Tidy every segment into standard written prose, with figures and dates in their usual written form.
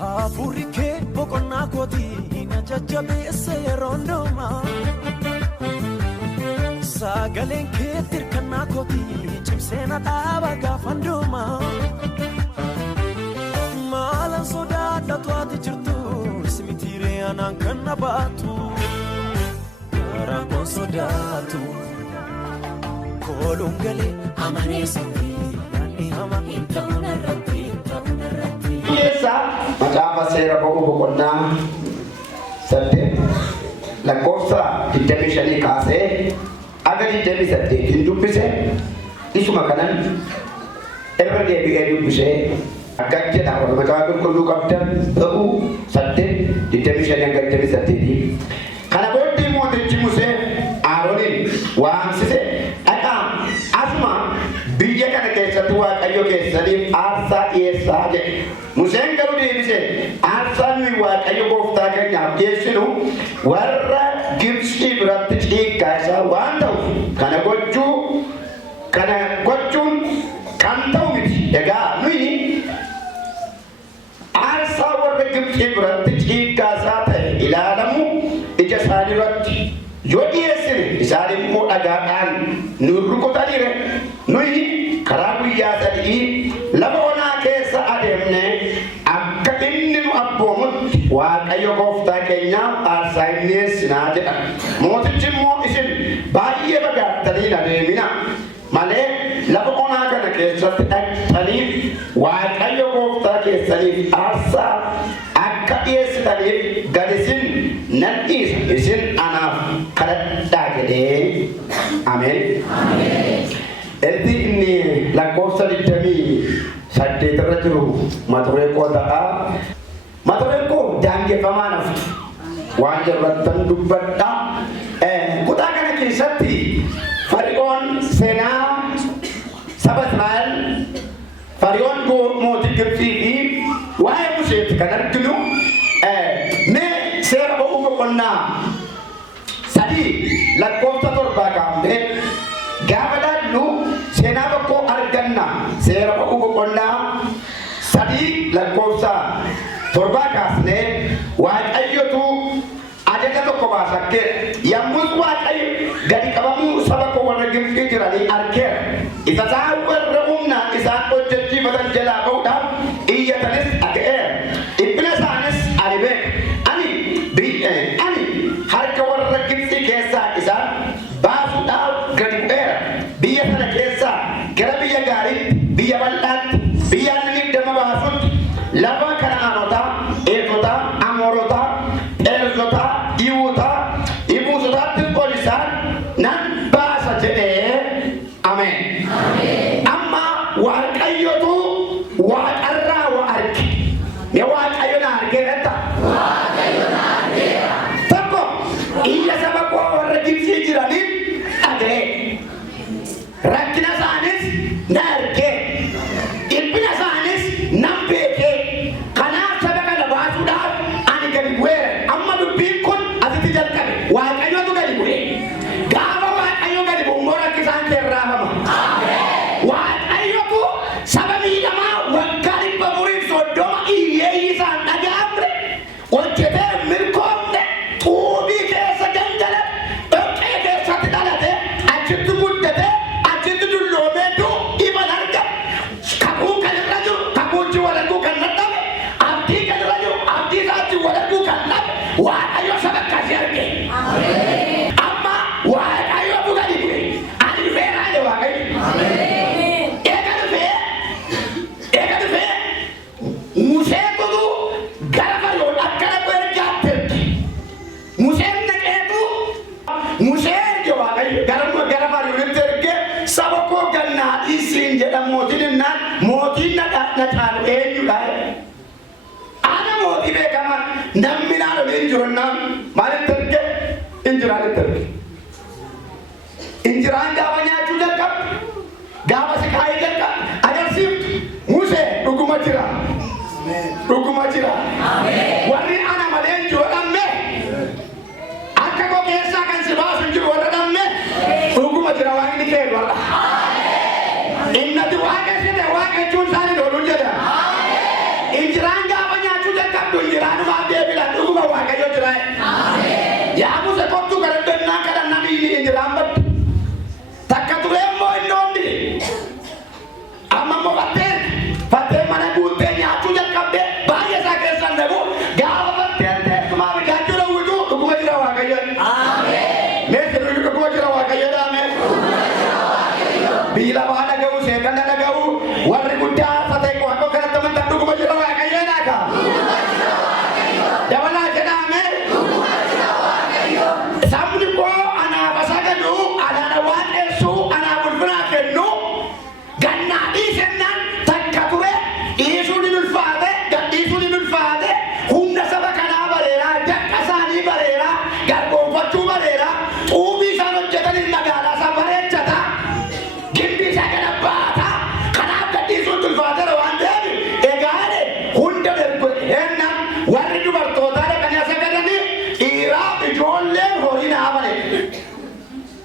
Afurike bokonna koti ina jajjabe seerondoma Sagalen ketir kana koti chimsena daba gafandoma Malan soda datwati jirtu simitire anan kana batu Karakon sodatu Kolungale amane sandi yani ama intona rati Yesa macam sera bokonna sate la cosa determination kase agar determination hindu pise isu makanan erode biru pise agar jeda orang macam kullu kapten tahu sate determination yang determination ini kalau bodi mau dijimuse aronin wang sise akam asma bija kan kesa tua kayo kesa di arsa yesa je musen karu di bise arsa ni wa kayo bofta kan ya kesinu warra gipsi berat kasa wandau kana gocun kantau miti ega nui arsa warra gipsi berat kasa ta ilalamu ija sadirat Yodi esiri isari mo agakan nurru ko talire nui karabu ya tadi labona kesa ademne akka inni no abbomut wa kayo gofta kenya asaines naje motichi mo isin baye baga talina demina male labona kana kesa tali wa kayo gofta kesa ni asa akka es tali gadisin Nanti isin anak kereta gede, amin. Enti ini lakosa di demi sate terjuru matureko taa matureko jange pamana wajar batan dubata kutakan kisati farion sena sabatral farion go moti kepsi wae musit kanar dulu Sera bau kena, sadi lakota torba kambe, gavada lu sena bako arganna, sera bau kena, sadi lakota torba kasne, waj ayo tu aja kata kau bahasa ke, yang muswaj ayo dari kamu sabak kau warna gimpi jirani arker, isa tahu berumna, isa kau jadi badan jela kau dah, iya tanis aker, ipna sanis aribe. Harga warna kipsi kesa isa basu dal gadiber biya sana kesa kera biya gari biya balat biya nini dama basut lava kana anota etota amorota erzota iuta ibusota tipolisan nan basa jede amen amma wa kayotu wa arra wa arki me wa kayona argereta Iya sama kau orang gipsi jiranin ada rakina sanis narke ilpina sanis nampeke karena saya kan bahas sudah ani kali gue amma tu pikun asal tidak kali wah kayu tu kali gue gawa wah kayu kali bumora kisan terrama wah kayu tu sabab ini nama wah kali pemuri sodoma iya isan ada apa ojete mirkom ne tubi Wah, ayo sahabat kasih harga. Amma, wah, ayo bukan ibu. Ani vera aja wah kai. Eka tu fe. Musik tu gara-gara yo akara berjatuh. Musik nak itu, musik jo wah kai. Gara-gara yo terke, sabako ganna isin jeda motin na cari enjulai. Moti bekaman nammina lo injurna male terke injurane terke injuran gawanya juga kap gawa sekai kap agar sip muse rukumajira amen wari ana male injuramme akka ko kesa kan sebab injuramme rukumajira wangi ke wala inna tu waga sede waga chun sare do lunjada injuran gawanya juga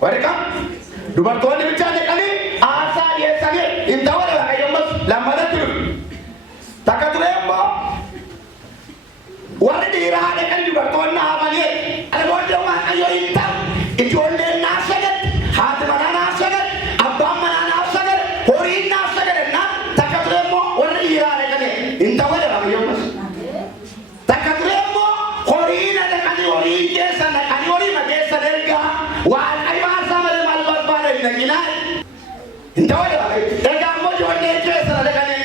warri kam dubartoonni bichaa neqanii aarsaa dhiyeessanii hin ta'u waaqayyoommas lammadatti dhufu. Takka ture immoo warri dhiiraa neqanii dubartoonni haafanii ani booddee waaqayyo hin ta'u ijoolleen naaf sagatti haati manaa naaf sagatti abbaan manaa naaf sagatti horiin naaf sagatti naa takka ture immoo warri dhiiraa neqanii hin ta'u waaqayyoommas. Takka ture immoo horiin neqanii horii keessa neqanii horii makeessa ergaa waaqayyo aarsaa malee maal barbaada hin neqinaa hin ta'u egaa immoo ijoollee keessa neqanii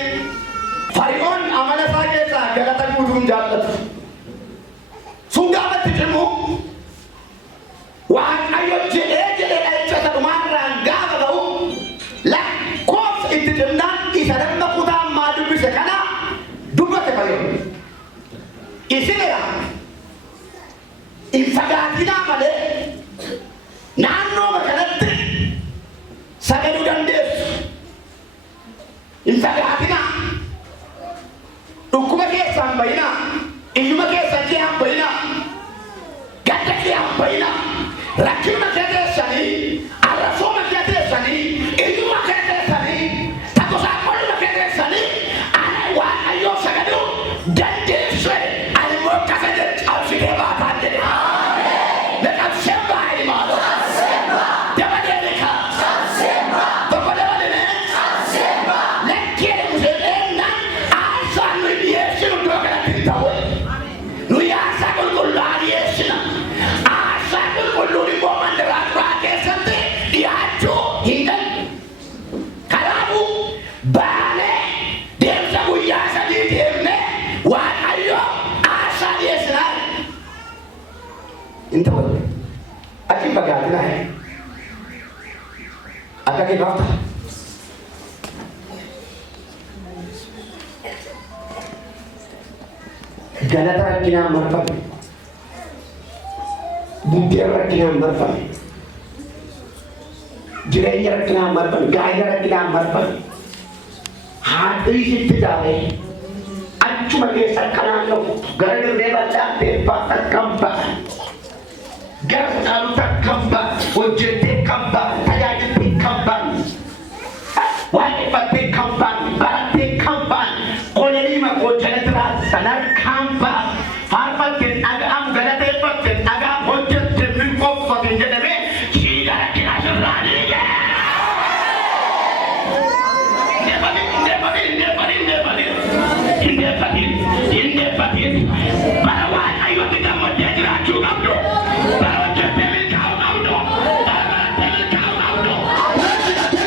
Fari'oon amala isaa keessaa galata guutuun jaallatu. Sun gaafatti cimu waaqayyo jedhee dha'icha dhumaarraan gaafa ba'u lakkoofsa itti cimnaan isa damma kutaa ammaa dubbise kana dubbate Fari'oon. Isinira hin fagaatinaa malee naannoo kanatti sagaduu dandeessu. Hin fagaatinaa. Dhukkuma keessaan bayinaa, iyyuma keessan kee hambayinaa, gadda kee hambayinaa, rakkina kee teessanii, arrabsooma kee teessanii, iyyuma kee teessanii, takkosaa qoluma kee teessanii, ana waaqayyoo sagaduu dandeesse, ani immoo akkasa jedhe cabsitee baataan jedhe. Na cabseen baay'ee maaloo. Dabalee beekaa. Tokko dabalee lakkee musee eenyaan aasaan nuyi dhiyeessinu iddoo kanatti hin ta'u. Nuyi aasaa qulqullaa dhiyeessina. Aasaa qulqulluun immoo mandaraa duraa keessatti dhiyaachuu hin galu. Kanaafuu baanee deemsa guyyaa sadii deemnee waaqayyo aasaa dhiyeessinaa. Hin ta'u. Achi fagaatinaa. Akka kee gaafta. Galata rakkinaan marfame. Buddeen rakkinaan marfame. Jireenya rakkinaan marfame. Gaa'ela rakkinaan marfame. Haadhii sitti jaalee achuma keessa kanaan ta'u gara dirree bal'aa teeffaa takkan ba'a. Gara sanaaluu takkan ba'a. Hojjettee kan ba'a. Tajaajiltee kan ba'a. Waaqeffattee kan ba'a. Barattee kan ba'a. Qolanii makoo jalatti raassanan kan ba'a. Faarfattee dhaga'am galateeffattee dhaga'am hojjettee milkooffattee jedhamee siidaa rakkinaa sirraa dhiige. Hindeeffatiin bara waaqayyotti gammaddee jiraachuu qabdu. Bara hojjettee milkaa'uu qabdu. Bara barattee milkaa'uu qabdu.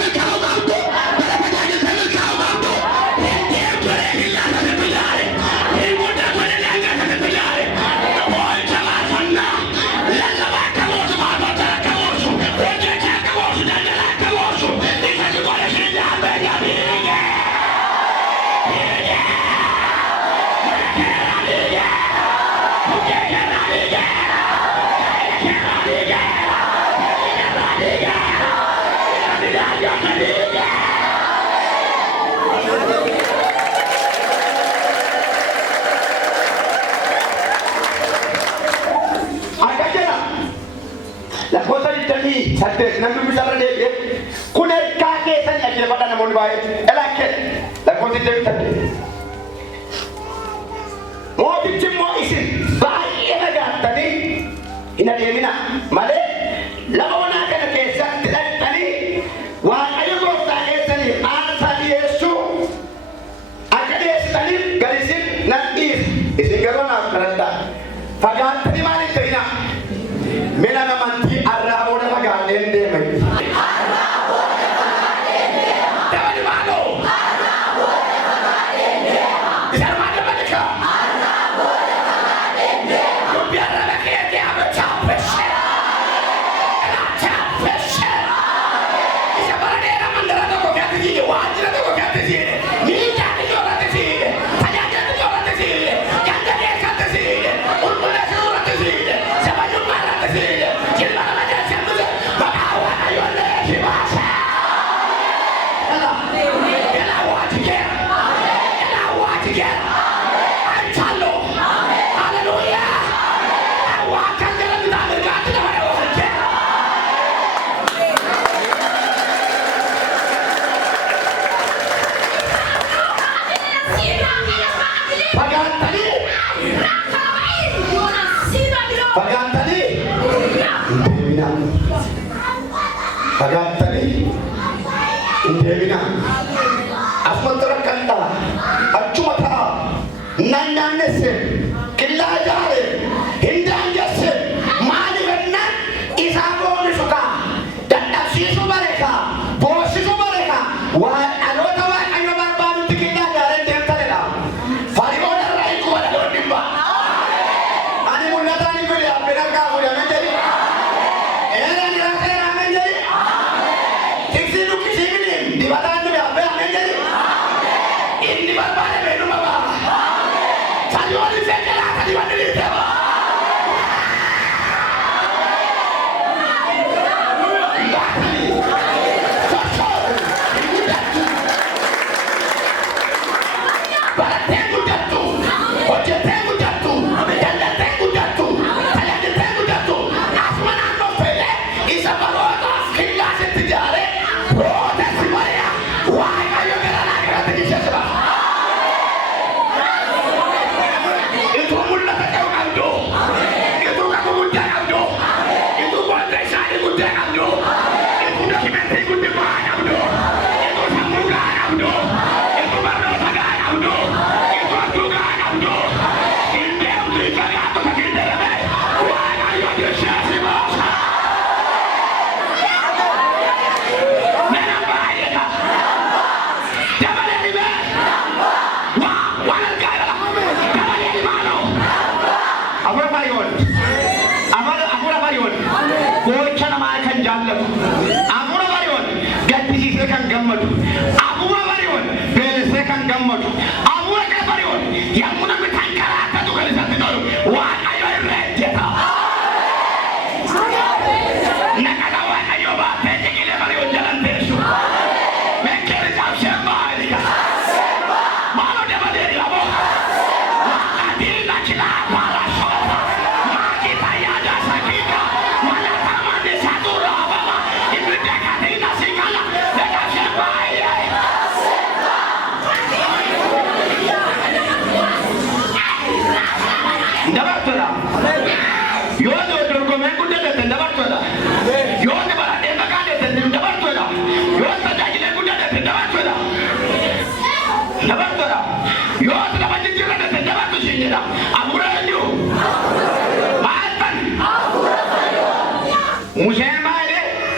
Lakkoofsa 28 namni bishaan deebi'ee kun ergaa keessanii ajjira fadhaa namoonni baay'ee elakkee lakkoofsa 28. Mootichi immoo isin baay'ee nagaattanii hin adeemina malee lafa onaa kana keessatti dhaqxanii waaqayyo gooftaa keessanii aarsaa dhiyeessuu akka dhiyeessitaniif galisiin nan dhiisa. Isin garuu naaf kadhadhaa. Fagaattanii maal hin ta'inaa? Mina namantii arraaboodha fagaadheen deemee. Dabali maaloo? Isaan maal dabali kaa? Dubbi arraba keetii amma chaaffessee. Chaaffessee. Isa bara dheeraa mandara tokko keetti jiidhe waajjira tokko keetti jiidhe miidhaatti joorratti jiidhe tajaajilatti joorratti jiidhe ganda keessatti jiidhe qulqulleessi joorratti Fagaatanii hin deeminaa. Fagaatanii hin deeminaa. Asumatti rakkantaa achuma ta'a naannesse qillaa jaare hin daangesse maaliif ennaan isaa boonisu kaa dadhabsiisu bareekaa boosisu bareekaa waan dhaloota waaqayyo barbaadutti qillaa jaareen deemtanedha. Fari'oon irraa hin kuba dhaloonni hin ba'a. Ani mul'ataan hin fide abbina kaa fudhame jedhi. Eeraan irraa amen jedhi. Tiksii dukkisii miniin dibataan nuyi abbee amen jedhi. Inni barbaade beekuma ba'a. Fari'oon hin fedhe laata dibanni dhiite ba'a.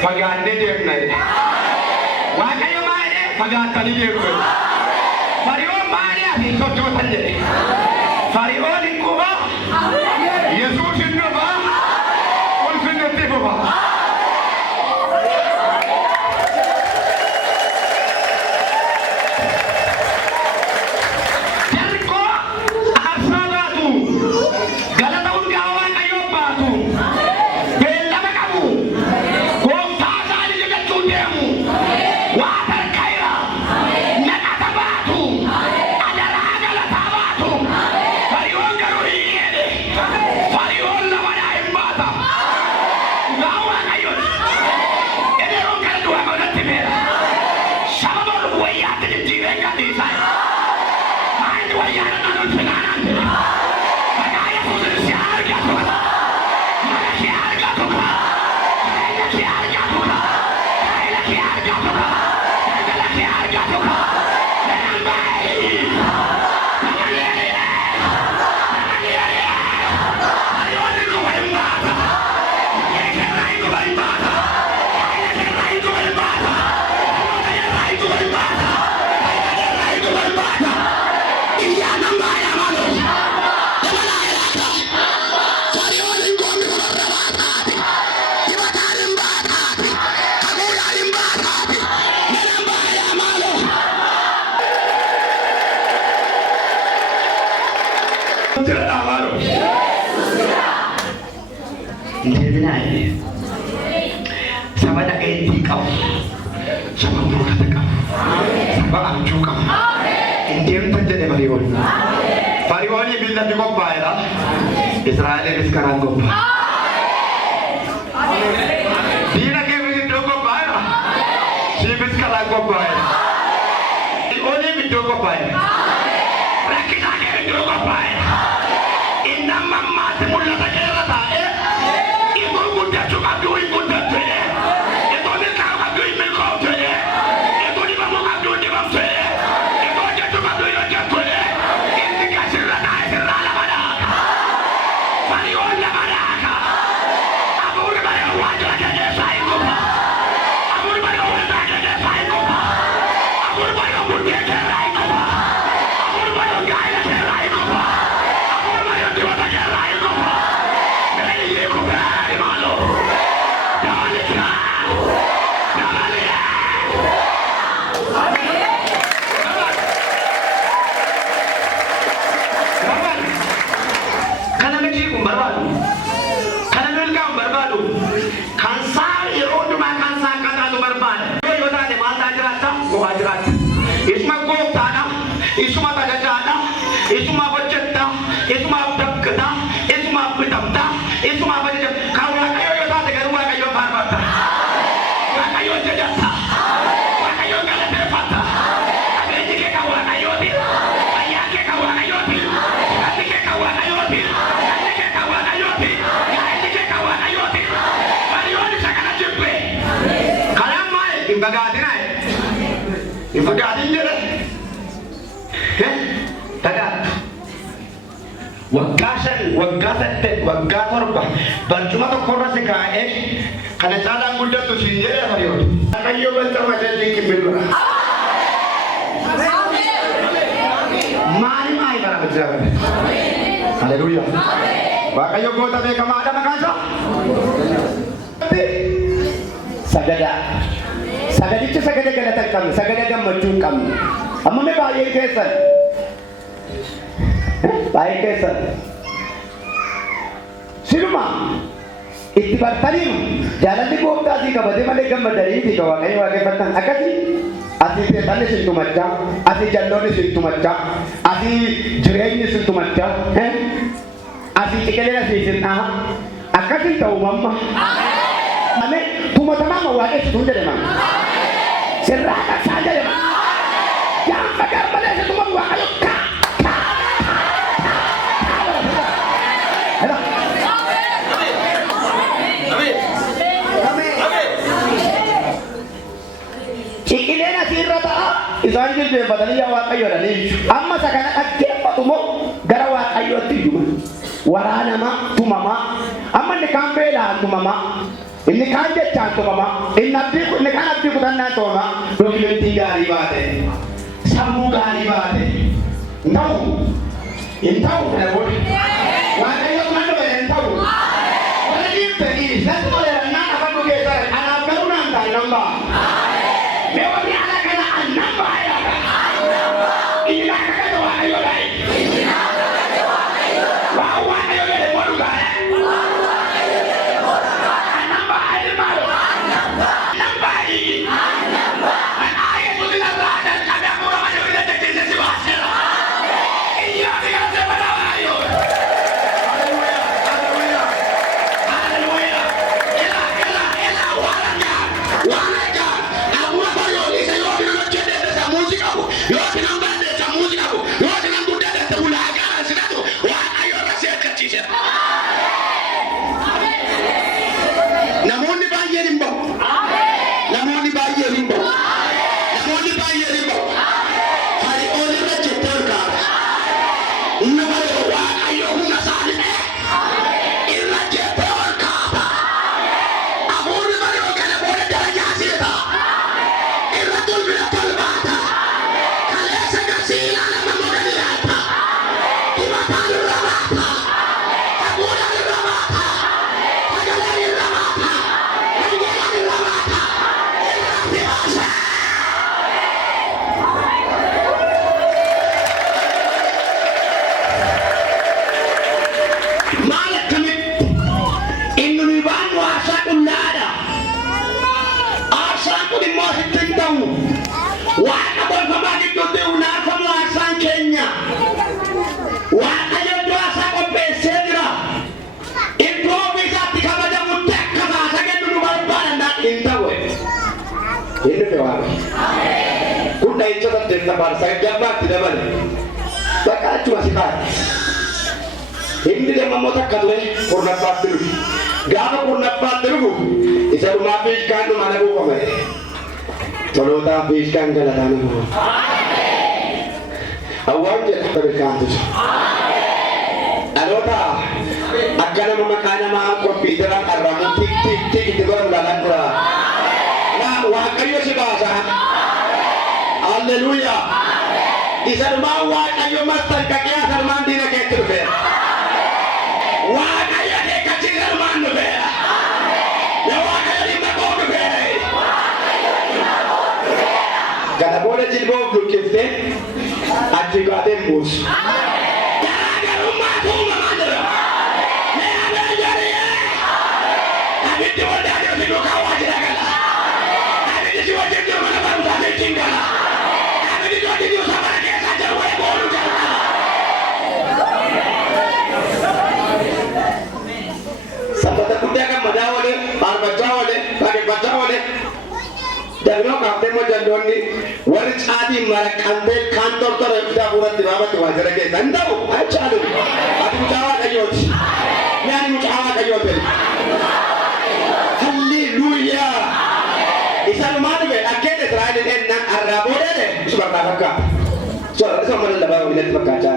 Fagaatanii deemnee waaqayyo maali fagaatanii deemnee Fari'oon maali ati sochootan jedhe Fari'oon hin quba Yesuus hin dhufa ulfinni itti fufa. Fari'oon bilatti qophaa'edha. Israa'elis karaan qophaa'e. Diina keenya iddoo qophaa'edha. Siifis karaan qophaa'edha. Fari'oon iddoo qophaa'edha. Rakkinaa keenya iddoo qophaa'edha. Inni amma ammaatti mul'ata keessa taa'ee Infagatina Infagatin jere Tagat Wagga torba Barcuma tokko irra si kaa'ee kana caalaan guddatu siin jedhee fariyoodha. Waaqayyo balta malee kibbirra. Maali bara bidiraabe. Haleluuya. Waaqayyo goota beekamaadha maqaan isaa. Sagada. Sagadichi sagada galata hin qabne, sagada gammachuu hin qabne. Amma mee baay'ee keessan. Baay'ee keessan. Siluma itti bartaniiru jaalalli gooftaa asii qabatee malee gammadanii fi waaqayyo waaqeffatan akkasii asii seexanni sin tumachaa asii jalloonni sin tumachaa asii jireenyi sin tumachaa asii ciqileen asii sin dhaha akkasii ta'u mamma ame tumatamaa ma waaqessitu hin jedhama sirraa dhaqsaa jedhama yaan fagaa malee si tumamu waaqayyo Ciqileen asirra ta'a isaan jilbeenfatanii yaa waaqayyoodhanii amma isa kana dhaggeeffatumoo gara waaqayyootti iyyuma waraanamaa tumamaa amma inni kaan beelaan tumamaa inni kaan jechaan tumamaa inni kaan abdii kutannaan tumamaa dookimentii gaarii baate sammuu gaarii baate hin ta'u kana booda waaqayyo kan dhufe hin ta'u wala dhiibbanii natti toleerannaan afaan dhugeessaa anaaf garuu naan ta'e nan ba'a. Kuna itu kan dari tempat saya jabat tidak boleh. Saya cuma sikat. Ini dia memotak kadang purna patru. Gak purna patru. Isa rumah piskan tu mana buku mai. Kalau tak piskan kalau tak nak. Awak je terbekan tu. Kalau tak, akan memakan nama komputer aramu tik itu baru dalam pula. Waaqayyo si bahasa. Haleluya. Isarma waaqayyo mastar kakiya sarman dina ke turbe. Waaqayyo de kachi sarman be. Ya waaqayyo di mako be. Kada boleh jilbo blukifte. Aji gade mus. Sampai kuda kan madawale, bar bajawale, pakai bajawale. Dan lo kafe mau jadon ni, waris adi marak kantor kantor sudah buat tiba-tiba tuh wajar aja. Dan tahu, aja tu, adi mucawa kayot, ni adi mucawa kayot. Haleluya. Isal mana be? mana dabar wilayah berkaca.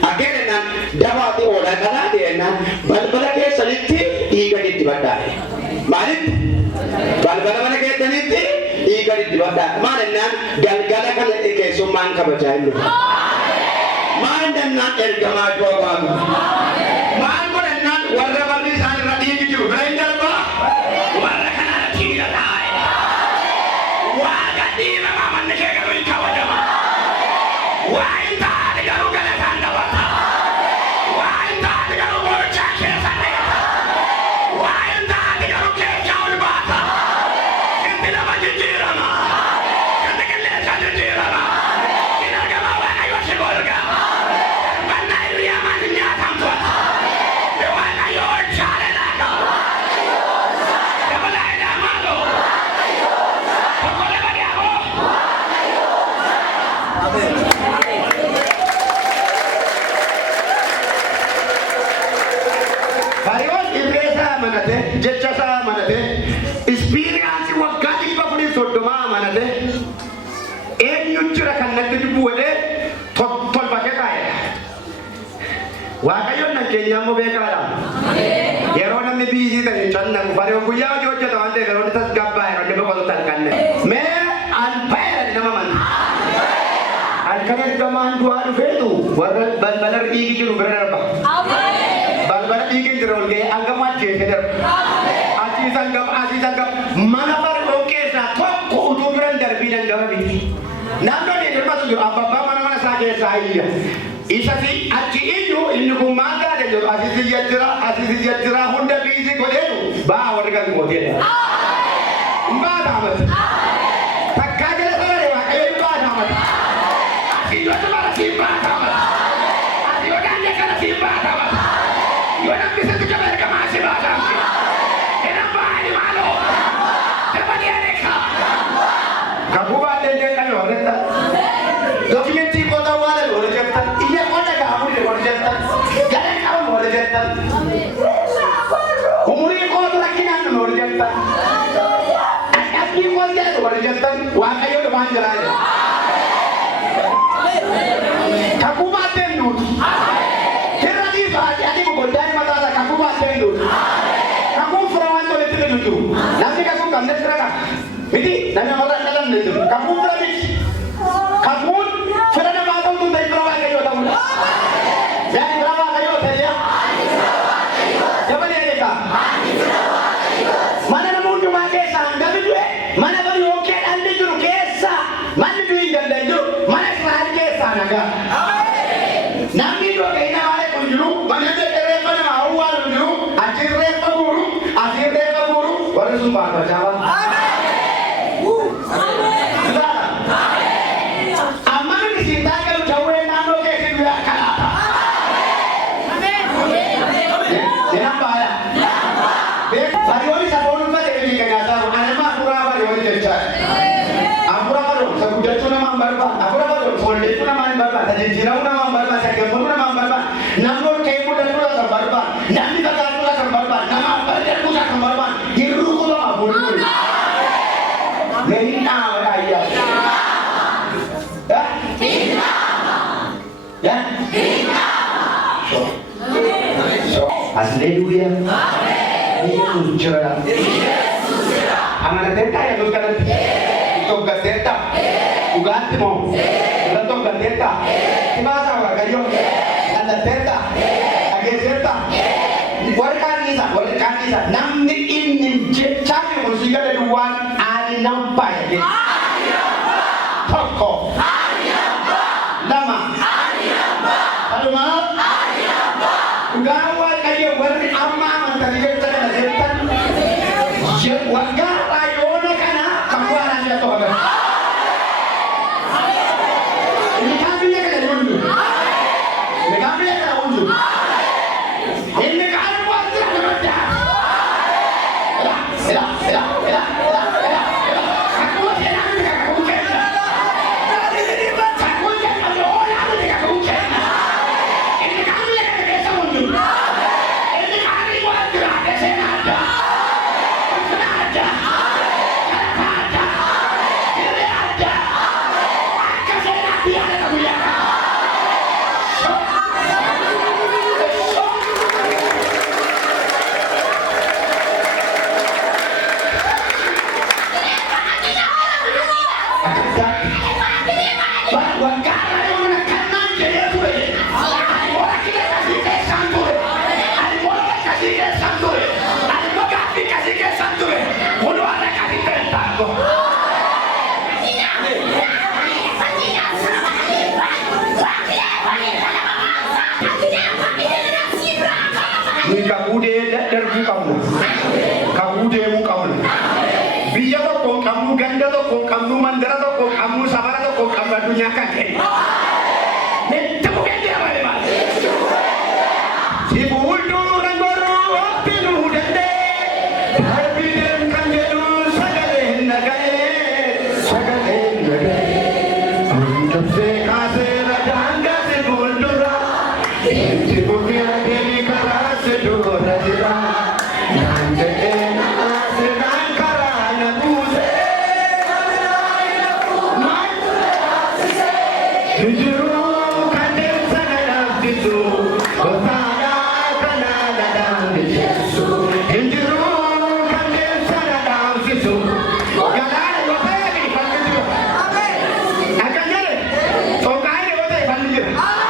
Akhirnya nan dawati orang kana dia nan bal-bala ke saliti tiga di bandar. Marit bal-bala mana ke saliti tiga di bandar. Mana nan gal-gala kan ke suman ka bacain lu. Mana nan ergama dua bang. Mana nan warna warni sana rati itu berendal ba. Warna kana tiga lai. Wah jadi mama mana ke kalau kawan jama. Wah inta kalau kana tanda wata. Wah inta kalau mau cakap sana. Wah inta kalau ke jauh bata. Kentila baju jirama. Kentila baju jirama. Kita kama wana yosi bolga. Bana iria maninya tamtua. Dewana yor chale lako. Dewana ina malo. Pokole bagi ako. Hariwan impresa manate, jechasa manate, experience wakati pa pudi sodoma manate, nyucura kan nanti dibuat tol pakai kaya. Wakayon na Kenya mo bekala. Yero na mi busy tani channa ko pare ko yaw jojo to ante pero tas gabba ero de ko tal kan me an paira di nama man. An kan kaman duar fetu waral balar igi juru berar ba. Balar igi juru ge anggamat je feder. Aji sanggap mana par oke sa thok ko uduran dar bidan gawi. Nando ni termasuk apa mana saja saya. Isasi aci ini kumanda dan jauh asisi jatra Honda bisi kodenu bawa dengan model. Mbak tamat. Tak kaget sana dewa kayu mbak tamat. Asio cuma simba tamat. Asio ganja kana simba tamat. Yo nak bisa tu coba mereka masih bahasa. Kenapa ini malu? Kenapa dia mereka? Kabupaten dia kan orang tak. Dokumenti kota wala orang jantan. Iya kota kamu dia orang jantan. Jangan kamu orang jantan. Umurnya kota lagi nanti orang jantan. Asli kota orang jantan. Wakayo depan jalan. Kabupaten dulu. Terlebih banyak yang bergodaan masalah kabupaten dulu. Kamu perawan boleh tidak dulu. Nanti kamu kamar seragam. Miti, nanti orang jalan dulu. Kamu berani. Kamu sudah ada mahu tu dari perawan kayu tahu. Jadi perawan kayu saja. Siapa dia kita? Mana namun cuma kisah, tapi tu mana baru okey anda tu kisah. Mana tu yang anda tu, mana selain kisah naga. Nabi tu kena mana pun dulu, mana tu terepan awal dulu, akhir terepan guru, baru sumpah berjawab. Haleluya. Yesus cerah. Amanah teta ya bukan. Toga teta. Ugante mo. Toga teta. Timasa wa kayo. Anda teta. Age teta. Warkanisa. Namni inin chami musiga de duwan ani nampai. Toko. Lama. Aluma. Gawal kayo beri amma mentari kita ada setan. Warga rayona kana kapuaran dia tu ada. Ini kami yang kena undur. Ini kami yang kena undur. Ini kami buat tidak ada. Elah. Aku masih nak dekat kucing. Aku jangan orang dekat kucing. Ini kami yang kena undur. Ini kami buat tidak ada senada. Senada. ni kabude darbu kamu kabude mu kamu biya to kamu ganda to kamu mandara to kamu sabara to kamu dunia kakek netta ko ganda wale ba si buldu rangoro opinu dende harbiden kangedu sagale nagae jab se kaase rajanga se boldura Jibunya deni kara se dora jira nande na se nankara na buse Hijru kandel sanada disu kotana kanada disu Hijru kandel sanada disu galare wote ni fanju amen akanyare to kaire wote fanju amen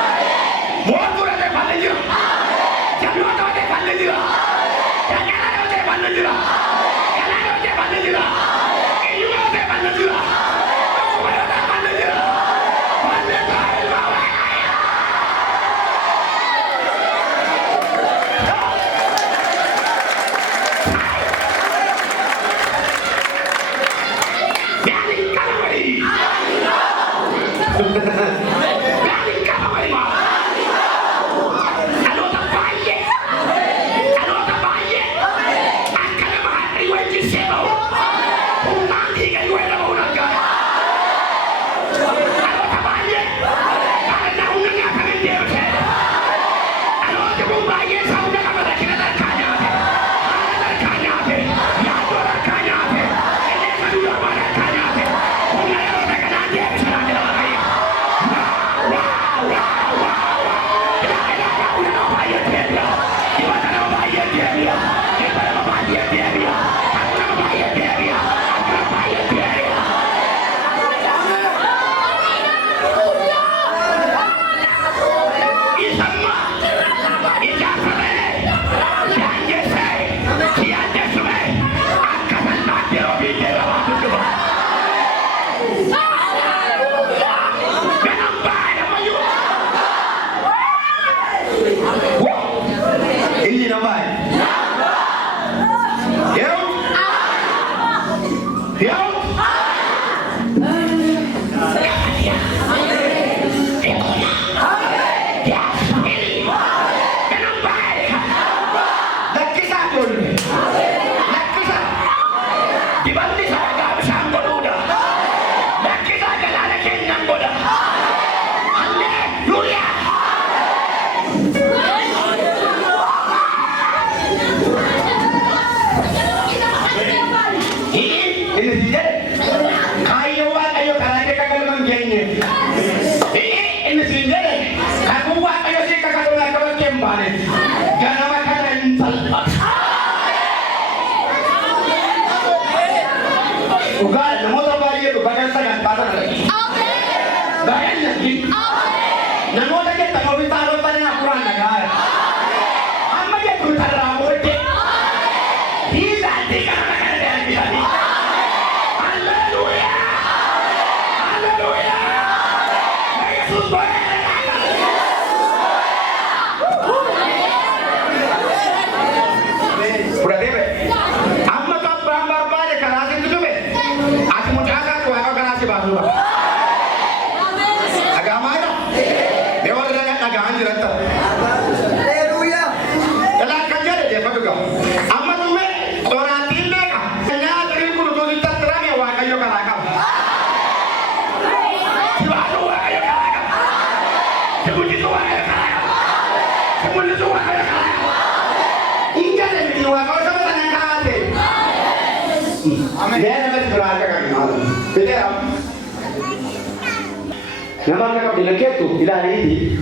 Nama mereka bilang gitu, tidak ada ini.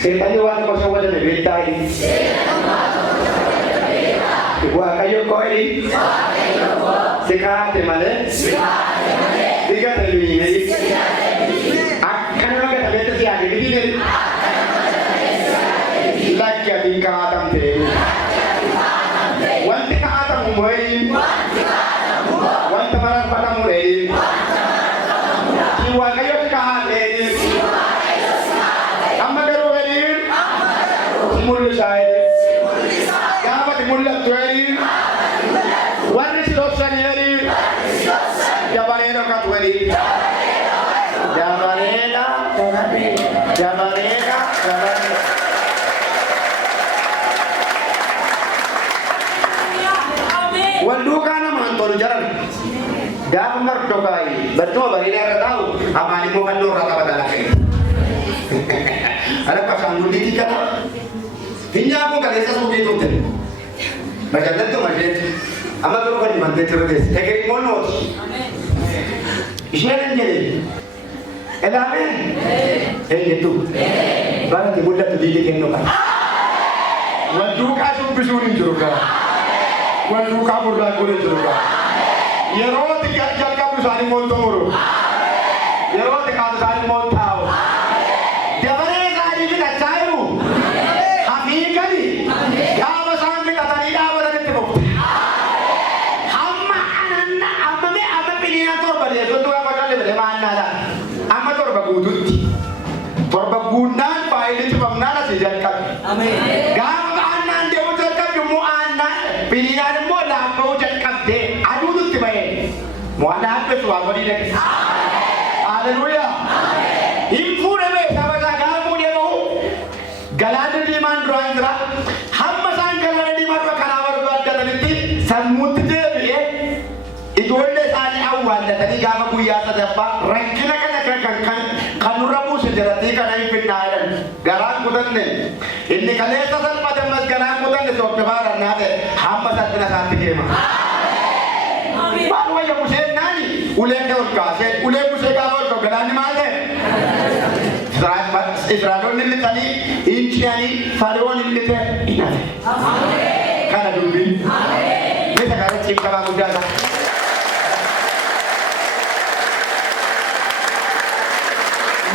Saya tanya waktu pasal wadah berita ini. Buat kayu kau ini. Sekarang temane. Tiga terlebih ini. Akan orang kata betul siapa ini ni. Lagi ada tingkah atam teh. Wanti kah atam umai. Wanti marah pada mulai. Jiwa kayu kah deh. Amma karo gani. Mulu saya. Gaafa ti mul'attu jedhii. Warri si dhoksan jedhii. Jabareedha kan jedhii. Jabareedha. Jabareedha. Jabareedha. Walduukaa namaan tolu jaran. Gaafa mardokai, betul bareeda irra taa'u afaan immoo fannoo irraa qabatan akka ada pasang di kana hinya aku kaleessa suuqii turte bajallattu mashee amma garuu kan himantee turtes egerii moonnooti isheen hin jedhe elaame eenyettu barate mul'attu diide kennu kan walduukaa subbisuun hin jiru kaa walduukaa burraaquun hin jiru kaa yeroo jalqabdu isaanii moontomuru yeroo xiqqaatu isaanii moontaa'u dabaree isaanii fixachaayiru hafiigani gaafa isaan fixatanii dhaabatanitti bofte hamma ananna amma biliina torba deessotu gaafa callee bade maannaadhaan amma torba guututti torba guunnaan faayilii cufamnaan asii jalqabe gaafa annaan deemu jalqabdu immoo annaan biliinaan immoo laaffa'uu jalqabdee aduututti bahee mo'annaa haphesu waa godii dhaqe Haleluya. Infure be sabata gaafu deemu galaana diimaan duraan jira hamma isaan galaana diimaa dura kanaa barbaaddatanitti sammuutti deebi'ee ijoollee isaanii awwaallatanii gaafa guyyaa sadaffaa rakkina kan nurra buuse jedhatii kana hin finnaa jedhan garaan kutanne inni kaleessa salphate ammas garaan kutanne soofte baadhannaa ta'e hamma salphina isaatti deema. Baal wayya Museen naani uleen ke olkaase uleen Musee gaafa olka galaanni maal ta'e Israa'eloonni lixanii inchiyanii Fariiwoon illite inate kana dubbiin mita kana ciibqabaa guddaadha.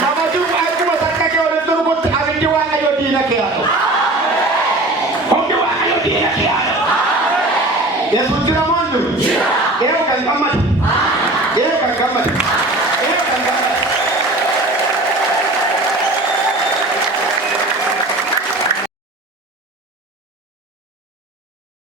Namatu akkuma takka kee waliin turgutti abiddi Waaqayyo diina kee haa ta'u. Humni Waaqayyo diina kee haa ta'u. Yesuus jira moo hin jiru?